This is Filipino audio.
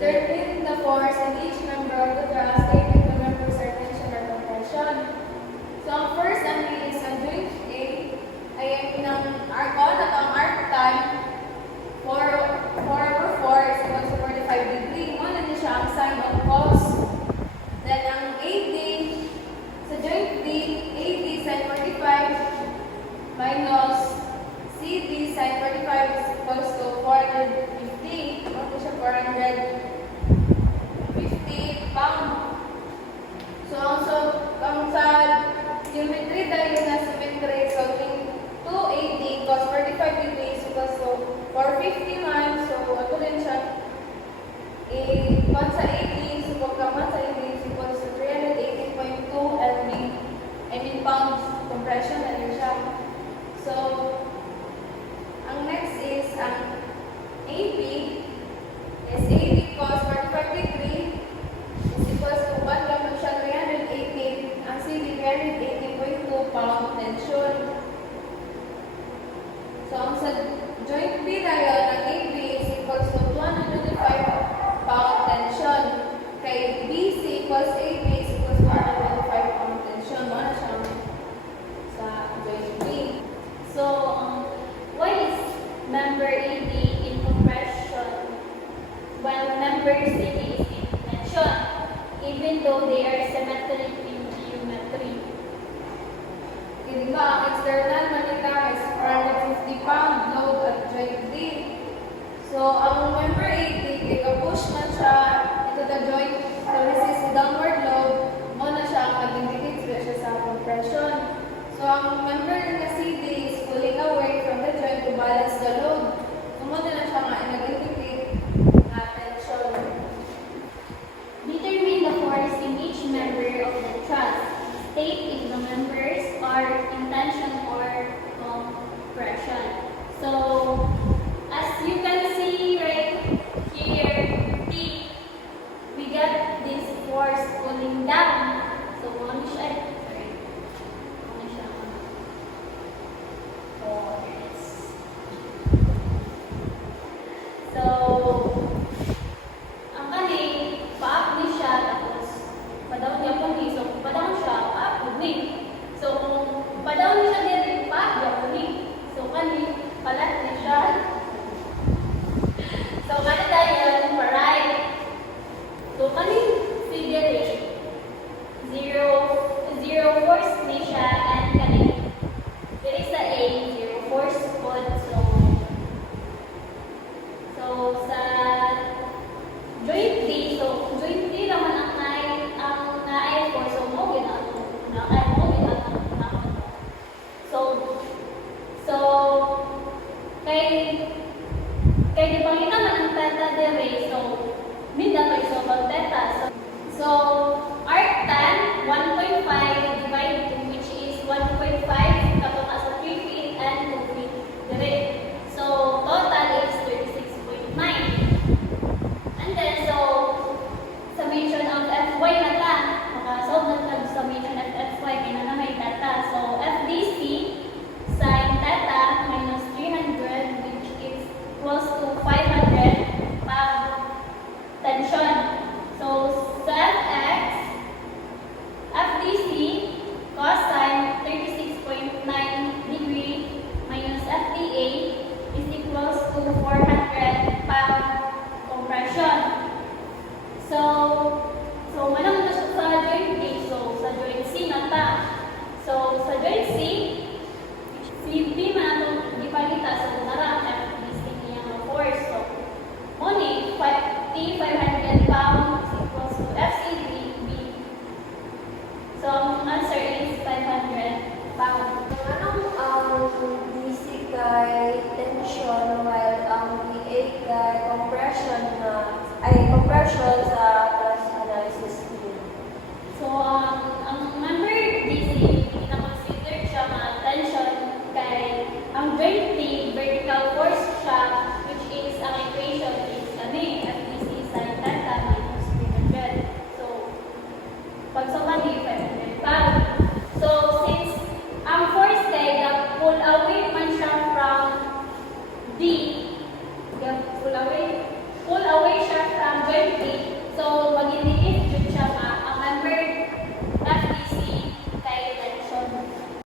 determine the force in each member of the truss, taking the members are tension or compression. So, ang first is ang joint A ay ang pinang-arcon at ang arc time 4/4 is equal to 45 degree. Muna niya siya ang sign of cos. Then, ang AD, sa joint B, AD sin 45 minus CD sin 45 is equals to 450. Muna siya 450 pound. So, ang sa geometry dahil na symmetry, so, 2AD cos 45 degree is equals to 450 man. So, ito din siya. Sa AD, so, pagkaman sa AD is equals to 318.2 lb. I mean, pounds compression na rin siya. So, ang next is ang AB is AD cos 45 degree is equals to 1 gamit siya 318. Ang CD 318.2 pound tension. So, ang sa joint B dahil ang AB is equals to 205 pound tension. Kay BC equals AB is equals to 125 pound tension. Wala siya sa joint B. So, why is member AB in compression while member CD is in tension, even though they are symmetric in geometry? Hindi ba, ang external manita is 450 pound load at joint D. So, ang member AB, ika-push na siya into the joint to resist the downward load, mo na siya ang mag-indicate siya sa compression. So, ang member na CD is pulling away from the joint to balance the load. Sumunod na siya nga nag-indicate na tension. Determine the force in each member of the truss. State if the members are in tension or compression. So, as you can see right here, T, we got this force pulling down. So, ano siya? Sorry. Ano siya? Force. So, ang kani, pa-up ni siya, tapos pa-down niya po ni. So, kung pa-down siya, pa-up po ni. So, kung pa-down niya siya din, pa-up niya po ni. So, kani, palat ni siya. So, kani tayo, pa-right. So, kani, sige zero force ni siya, and kani, there is a A, zero force po. So, sa joint D, so joint D naman ang naay force, so mo gina. So kay di pangita man ang theta dire, so minda to iso pag theta. So arc tan 1.5 divided to which is 1.5 katong sa 3 feet and 2 feet dire. So total is 36.9. And then, so, summation of Fy na ta. Makasolve na ta summation of Fy, kaya na may data. So, FDC sin theta minus 300, which is close to 500 pound tension. So, sa Fx, FDC cosine 36.9 degree minus FDA is equals to 400 pound compression. So manang na siya sa joint D. So, sa joint C na ta. So, sa joint C,